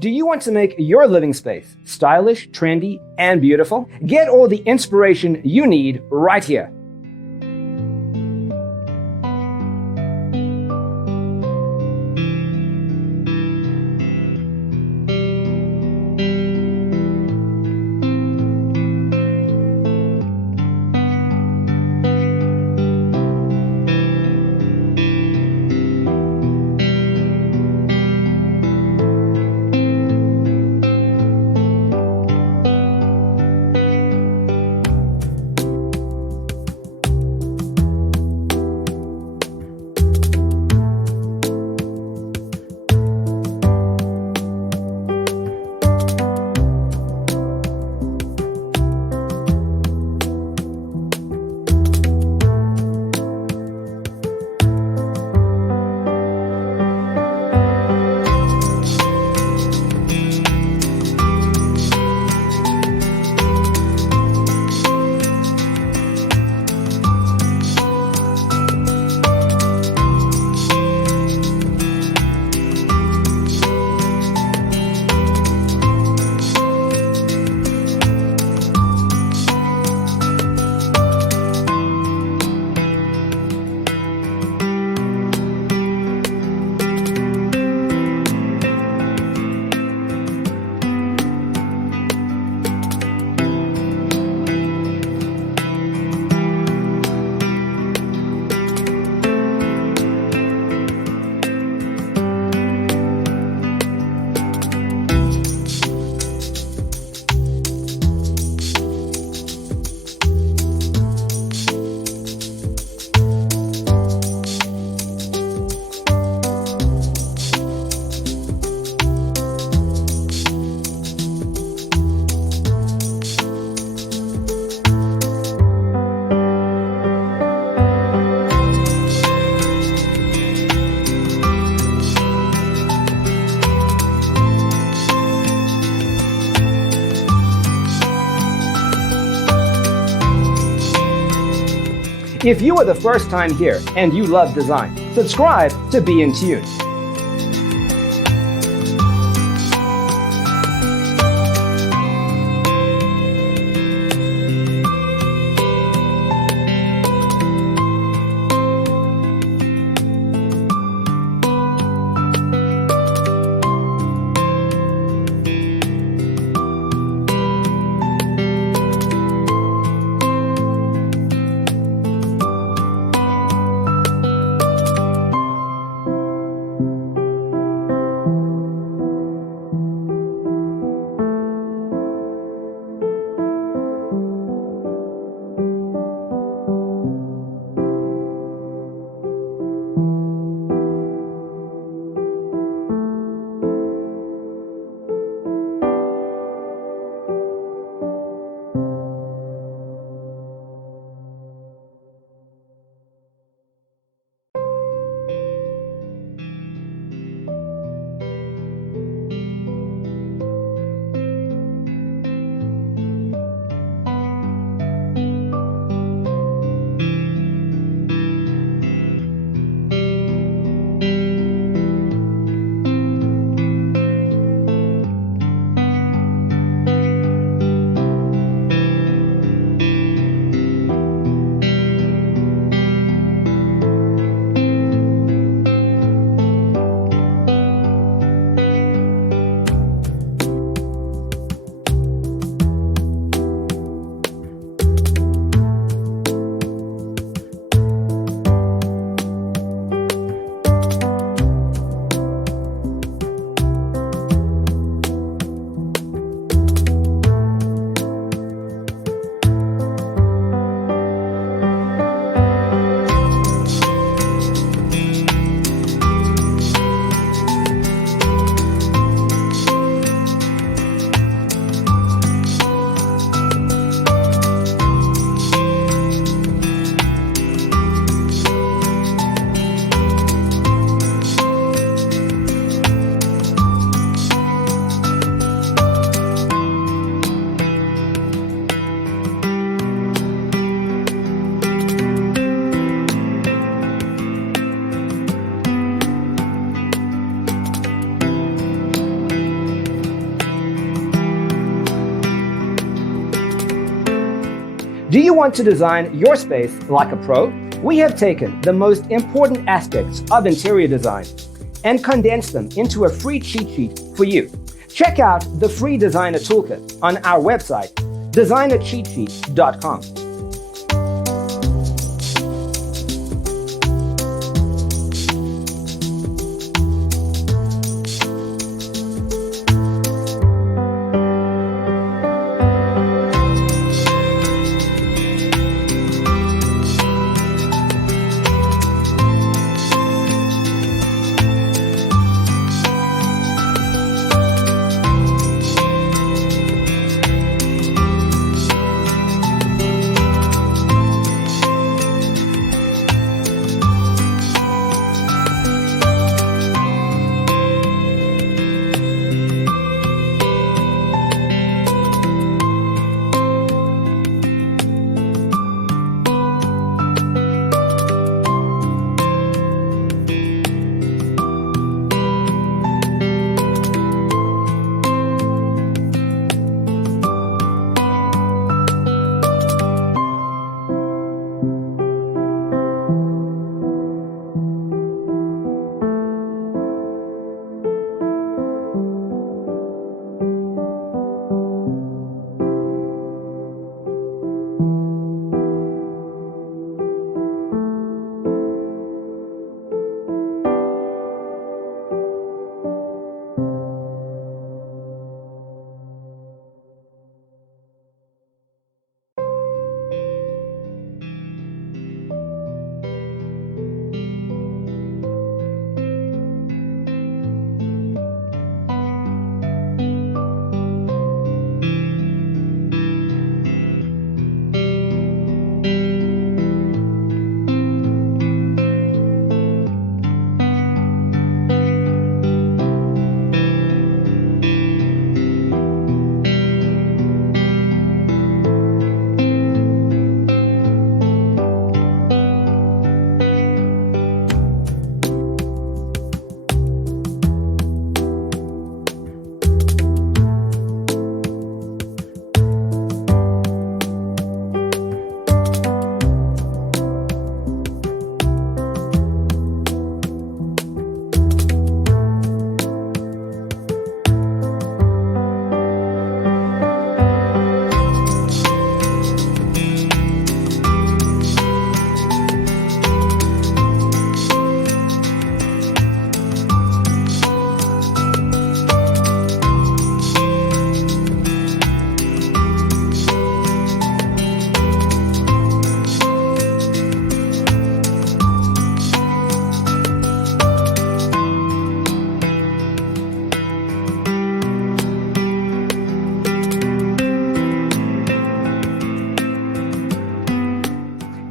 Do you want to make your living space stylish, trendy, and beautiful? Get all the inspiration you need right here. If you are the first time here and you love design, subscribe to Be in Tune. Do you want to design your space like a pro? We have taken the most important aspects of interior design and condensed them into a free cheat sheet for you. Check out the free designer toolkit on our website, designercheatsheet.com.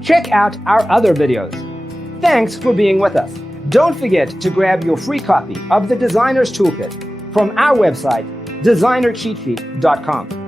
Check out our other videos. Thanks for being with us. Don't forget to grab your free copy of the Designer's Toolkit from our website, designercheatsheet.com.